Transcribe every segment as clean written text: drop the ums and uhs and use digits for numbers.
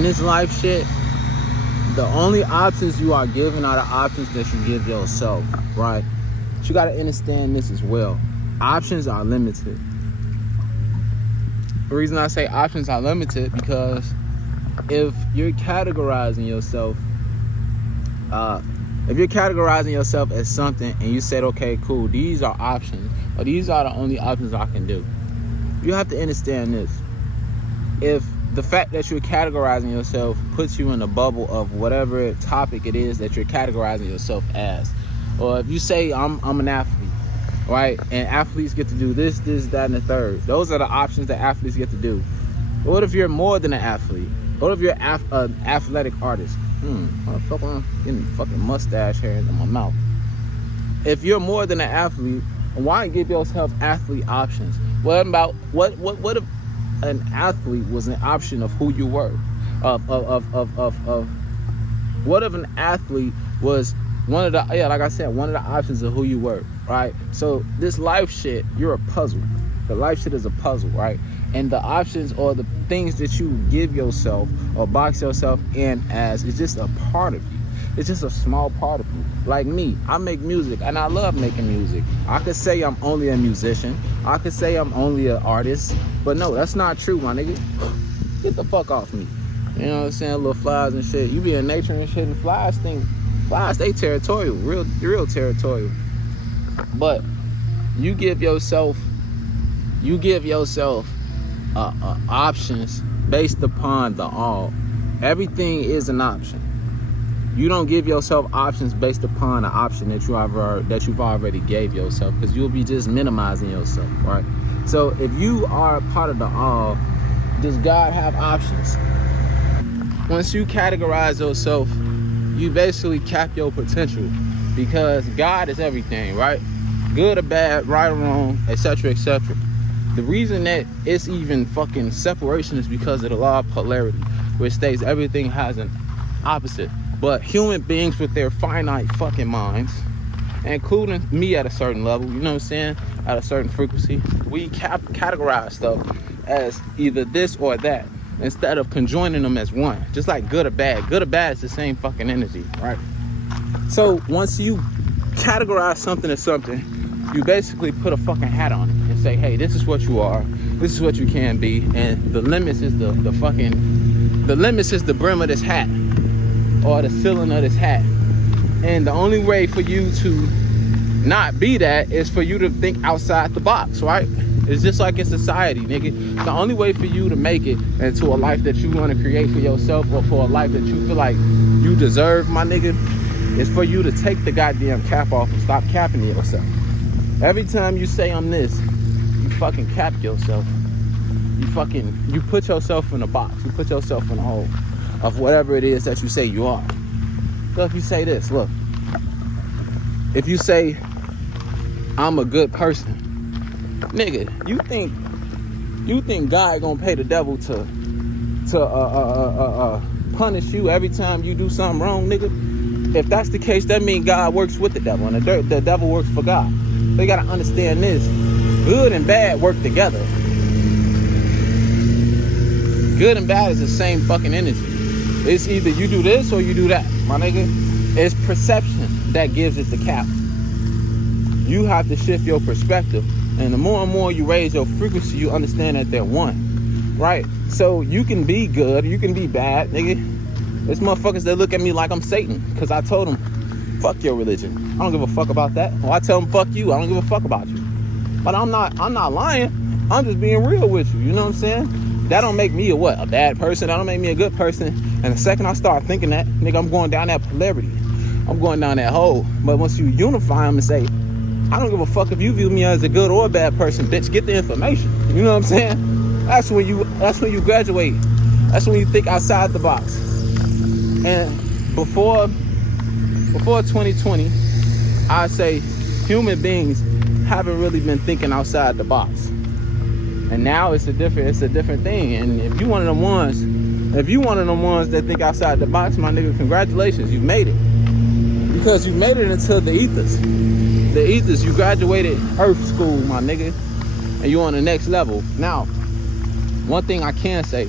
in this life shit, the only options you are given are the options that you give yourself, right? But you gotta understand this as well. Options are limited. The reason I say options are limited, because if you're categorizing yourself, as something, and you said, okay, cool, these are options, or these are the only options I can do, you have to understand this. If the fact that you're categorizing yourself puts you in a bubble of whatever topic it is that you're categorizing yourself as, or if you say I'm an athlete, right, and athletes get to do this, that, and the third, those are the options that athletes get to do. But what if you're more than an athlete? What if you're an athletic artist? Motherfucker, I'm getting fucking mustache hair in my mouth. If you're more than an athlete, why give yourself athlete options? What if an athlete was an option of who you were? What if an athlete was one of the options of who you were, right? So this life shit, you're a puzzle. The life shit is a puzzle, right? And the options or the things that you give yourself or box yourself in as is just a part of you. It's just a small part of you. Like me, I make music and I love making music. I could say I'm only a musician. I could say I'm only an artist. But no, that's not true, my nigga. Get the fuck off me. You know what I'm saying? Little flies and shit. You be in nature and shit, and flies, they territorial. Real territorial. But you give yourself options based upon the all. Everything is an option. You don't give yourself options based upon an option that you've already gave yourself, because you'll be just minimizing yourself, right? So if you are a part of the all, does God have options? Once you categorize yourself, you basically cap your potential, because God is everything, right? Good or bad, right or wrong, etc., etc. The reason that it's even fucking separation is because of the law of polarity, which states everything has an opposite. But human beings with their finite fucking minds, including me at a certain level, you know what I'm saying, at a certain frequency, we categorize stuff as either this or that, instead of conjoining them as one. Just like good or bad. Good or bad is the same fucking energy, right? So once you categorize something as something, you basically put a fucking hat on it and say, hey, this is what you are, this is what you can be, and the limits is the limits is the brim of this hat, or the ceiling of this hat. And the only way for you to not be that is for you to think outside the box, right? It's just like in society, nigga. The only way for you to make it into a life that you want to create for yourself, or for a life that you feel like you deserve, my nigga, is for you to take the goddamn cap off and stop capping yourself. Every time you say I'm this, you fucking cap yourself. You put yourself in a box. You put yourself in a hole of whatever it is that you say you are. So if you say this, look, if you say I'm a good person, nigga, you think God gonna pay the devil to punish you every time you do something wrong, nigga? If that's the case, that means God works with the devil, and the devil works for God. So you gotta understand this: good and bad work together. Good and bad is the same fucking energy. It's either you do this or you do that, my nigga. It's perception that gives it the cap. You have to shift your perspective, and the more and more you raise your frequency, you understand that they're one, right? So you can be good, you can be bad, nigga. There's motherfuckers that look at me like I'm Satan because I told them, fuck your religion. I don't give a fuck about that. Or I tell them, fuck you. I don't give a fuck about you. But I'm not lying. I'm just being real with you. You know what I'm saying? That don't make me a bad person. That don't make me a good person. And the second I start thinking that, nigga, I'm going down that polarity. I'm going down that hole. But once you unify them and say, I don't give a fuck if you view me as a good or a bad person, bitch, get the information. You know what I'm saying? That's when you graduate. That's when you think outside the box. And before 2020, I say human beings haven't really been thinking outside the box. And now it's a different thing. And if you one of them ones that think outside the box, my nigga, congratulations, you've made it. Because you've made it into the ethers. The ethers, you graduated Earth school, my nigga, and you're on the next level. Now, one thing I can say,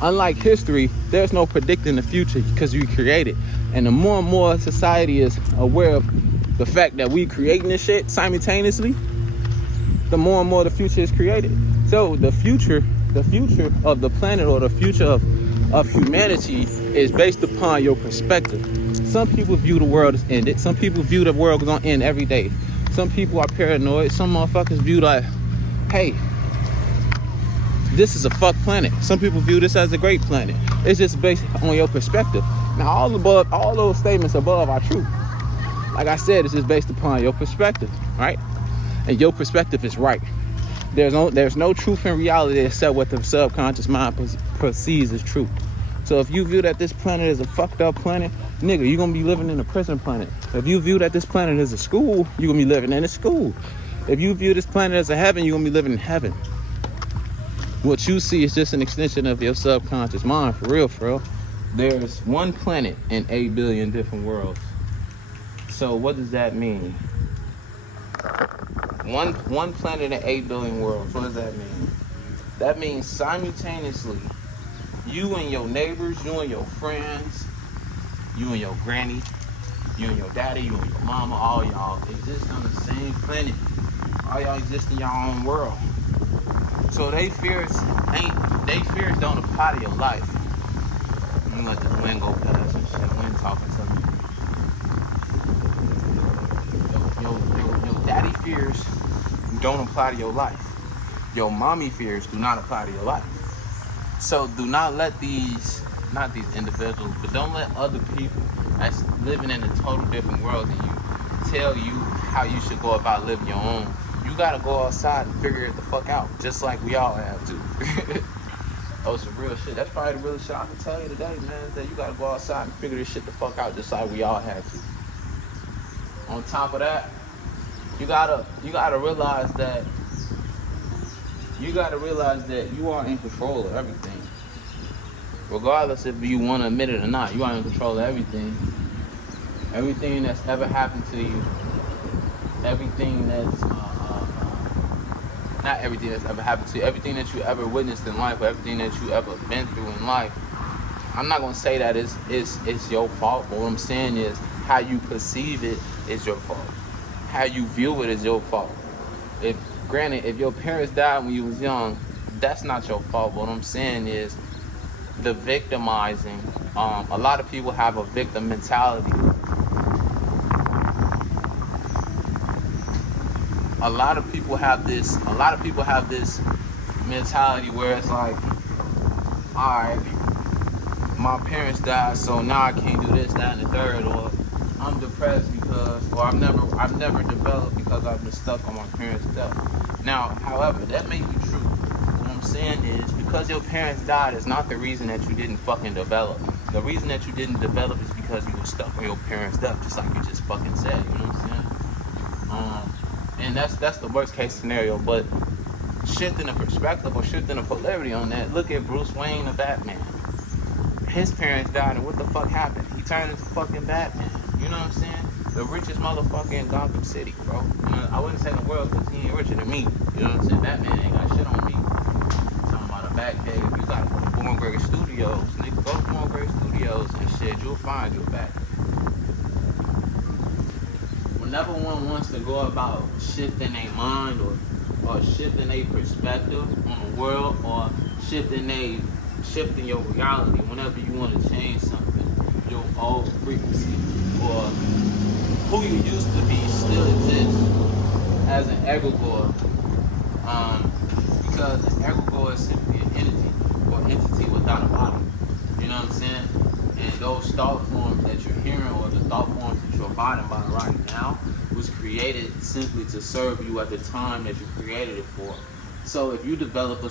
Unlike history, there's no predicting the future because we create it. And the more and more society is aware of the fact that we creating this shit simultaneously, the more and more the future is created. So the future of the planet, or the future of humanity, is based upon your perspective. Some people view the world as ended. Some people view the world gonna end every day. Some people are paranoid. Some motherfuckers view like, hey, this is a fuck planet. Some people view this as a great planet. It's just based on your perspective. Now, all those statements above are true. Like I said, it's just based upon your perspective, right? And your perspective is right. There's no truth in reality except what the subconscious mind perceives as truth. So if you view that this planet is a fucked up planet, nigga, you're gonna be living in a prison planet. If you view that this planet is a school, you're gonna be living in a school. If you view this planet as a heaven, you're gonna be living in heaven. What you see is just an extension of your subconscious mind, for real, for real. There's one planet in 8 billion different worlds. So what does that mean? One planet in 8 billion worlds. What does that mean? That means simultaneously, you and your neighbors, you and your friends, you and your granny, you and your daddy, you and your mama, all y'all exist on the same planet. All y'all exist in your own world. So they fears don't apply to your life. I'm gonna let the wind go past and shit. Wind talking to me. Your daddy fears don't apply to your life. Your mommy fears do not apply to your life. So do not let not these individuals, but don't let other people that's living in a total different world than you tell you how you should go about living your own. You gotta go outside and figure it the fuck out, just like we all have to. Oh, some real shit. That's probably the realest shit I can tell you today, man. That you gotta go outside and figure this shit the fuck out, just like we all have to. On top of that, you gotta realize that you are in control of everything. Regardless if you want to admit it or not, you are in control of everything. Everything that's ever happened to you, everything that's not everything that's ever happened to you, everything that you ever witnessed in life, or everything that you ever been through in life. I'm not gonna say that it's your fault, but what I'm saying is how you perceive it is your fault. How you view it is your fault. Granted, if your parents died when you was young, that's not your fault. What I'm saying is the victimizing. A lot of people have a victim mentality. A lot of people have this mentality where it's like, all right, my parents died, so now I can't do this, that, and the third, or I'm depressed because, or I've never developed because I've been stuck on my parents' death. Now, however, that may be true. What I'm saying is, because your parents died is not the reason that you didn't fucking develop. The reason that you didn't develop is because you were stuck on your parents' death, just like you just fucking said. You know what I'm saying? And that's the worst case scenario. But shifting the perspective or shifting the polarity on that, look at Bruce Wayne, the Batman. His parents died, and what the fuck happened? He turned into fucking Batman. You know what I'm saying? The richest motherfucker in Gotham City, bro. You know, I wouldn't say the world because he ain't richer than me. You know what I'm saying? Batman ain't got shit on me. I'm talking about a back day. If you gotta go to Born Great Studios, nigga, go to Born Great Studios and shit, you'll find your back. Whenever one wants to go about shifting their mind or shifting their perspective on the world, or shifting your reality, whenever you want to change something, your old frequency or who you used to be still exists as an egregore, because an egregore is simply an entity or entity without a body. You know what I'm saying? And those thought forms that you're hearing, or the thought forms that you're abiding by right now, was created simply to serve you at the time that you created it for. So if you develop a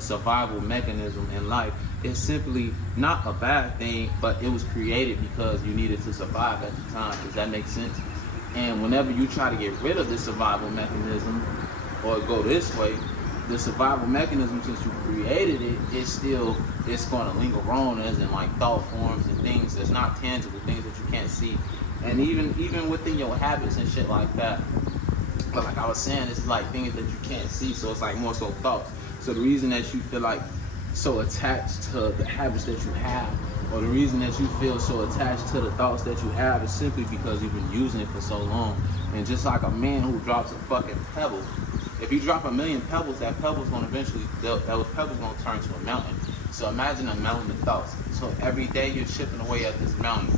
survival mechanism in life, it's simply not a bad thing, but it was created because you needed to survive at the time. Does that make sense? And whenever you try to get rid of this survival mechanism or go this way, the survival mechanism, since you created it, it's going to linger on as in like thought forms and things that's not tangible, things that you can't see. And even within your habits and shit like that. But like I was saying, it's like things that you can't see, so it's like more so thoughts. So the reason that you feel like so attached to the habits that you have, or the reason that you feel so attached to the thoughts that you have is simply because you've been using it for so long. And just like a man who drops a fucking pebble, if you drop 1,000,000 pebbles, that pebble's gonna eventually, those pebbles gonna turn to a mountain. So imagine a mountain of thoughts. So every day you're chipping away at this mountain,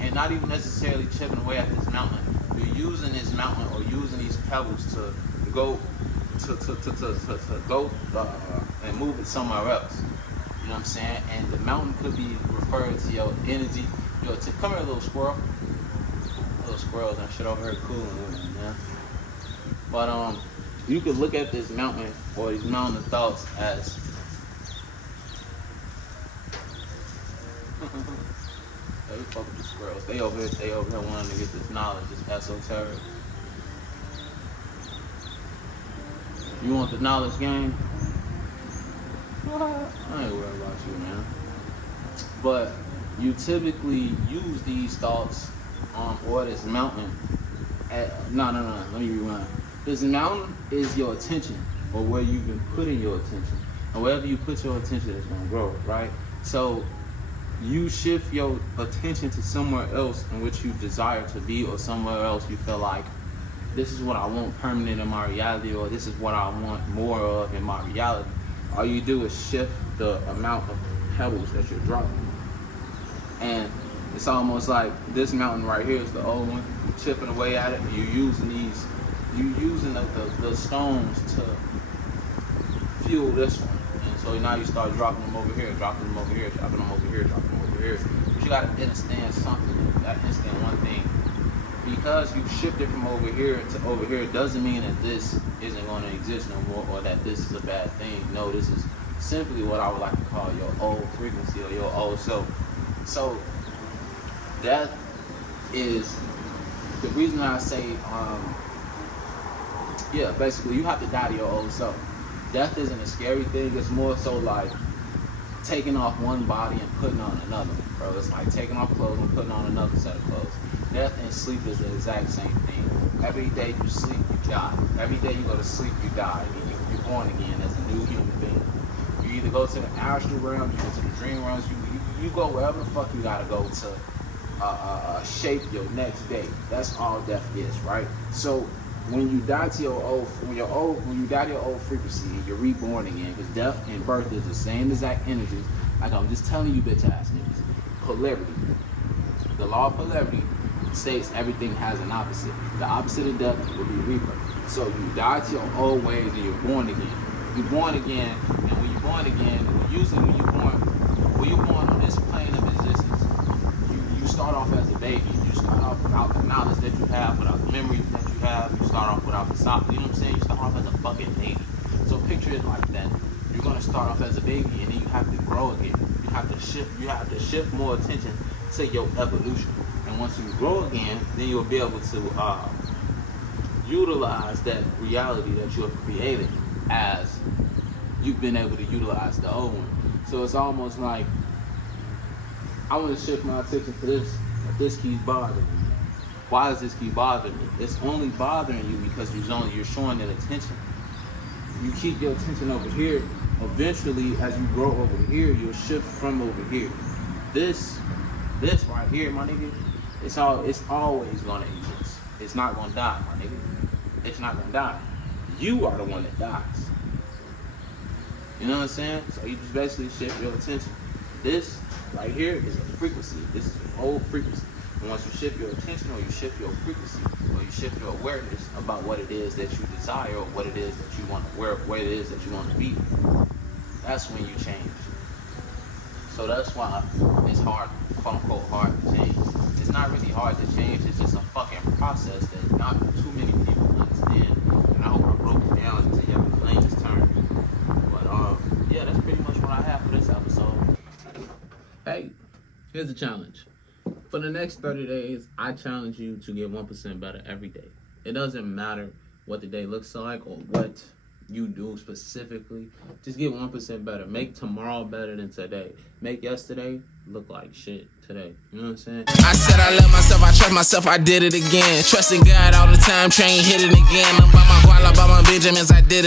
and not even necessarily chipping away at this mountain. You're using this mountain or using these pebbles to go and move it somewhere else. You know what I'm saying? And the mountain could be referred to your energy. Come here, little squirrel. Little squirrels and shit over here cooling, man. But you could look at this mountain or these mountain of thoughts as hey, fuck with the squirrels. They over here wanting to get this knowledge, this esoteric. You want the knowledge game? I ain't worried about you, man. But you typically use these thoughts or this mountain. No. Let me rewind. This mountain is your attention, or where you've been putting your attention. And wherever you put your attention, it's gonna grow, right? So you shift your attention to somewhere else in which you desire to be, or somewhere else you feel like this is what I want permanent in my reality, or this is what I want more of in my reality. All you do is shift the amount of pebbles that you're dropping. And it's almost like this mountain right here is the old one. You're chipping away at it, and you're using the stones to fuel this one. And so now you start dropping them over here, dropping them over here, dropping them over here, dropping them over here. But you gotta understand something. You gotta understand one thing. Because you shifted from over here to over here doesn't mean that this isn't going to exist no more, or that this is a bad thing. No, this is simply what I would like to call your old frequency, or your old self. So death is the reason I say, basically you have to die to your old self. Death isn't a scary thing. It's more so like taking off one body and putting on another, bro. It's like taking off clothes and putting on another set of clothes. Death and sleep is the exact same thing. Every day you sleep, you die. Every day you go to sleep, you die. And you're born again as a new human being. You either go to the astral realms, you go to the dream realms, you go wherever the fuck you gotta go to shape your next day. That's all death is, right? So when you die to your old, when you die to your old frequency, you're reborn again. Because death and birth is the same exact energy. Like I'm just telling you, bitch ass niggas. Polarity. The law of polarity states everything has an opposite. The opposite of death will be rebirth. So you die to your old ways and you're born again. You're born again, and when you're born again, usually when you're born on this plane of existence, you start off as a baby. You start off without the knowledge that you have, without the memories that you have. You start off without the sock. You know what I'm saying? You start off as a fucking baby. So picture it like that. You're gonna start off as a baby, and then you have to grow again. You have to shift more attention to your evolution. And once you grow again, then you'll be able to utilize that reality that you have created as you've been able to utilize the old one. So it's almost like I want to shift my attention to this, but this keeps bothering me. Why does this keep bothering me? It's only bothering you because you're showing it attention. You keep your attention over here. Eventually, as you grow over here, you'll shift from over here. This right here, my nigga, it's always gonna exist. It's not gonna die, my nigga. It's not gonna die. You are the one that dies. You know what I'm saying? So you just basically shift your attention. This right here is a frequency. This is an old frequency. And once you shift your attention, or you shift your frequency, or you shift your awareness about what it is that you desire, or what it is that you want to wear, what it is that you want to be, that's when you change. So that's why it's hard, quote unquote, hard to change. It's not really hard to change. It's just a fucking process that not too many people understand. And I hope I broke it down into your plainest terms. But yeah, that's pretty much what I have for this episode. Hey, here's the challenge. For the next 30 days, I challenge you to get 1% better every day. It doesn't matter what the day looks like or what you do specifically. Just get 1% better. Make tomorrow better than today. Make yesterday look like shit today. You know what I'm saying? I said I love myself, I trust myself, I did it again. Trusting God all the time, train hit it again. I'm by my guala, by my Benjamins, I did it.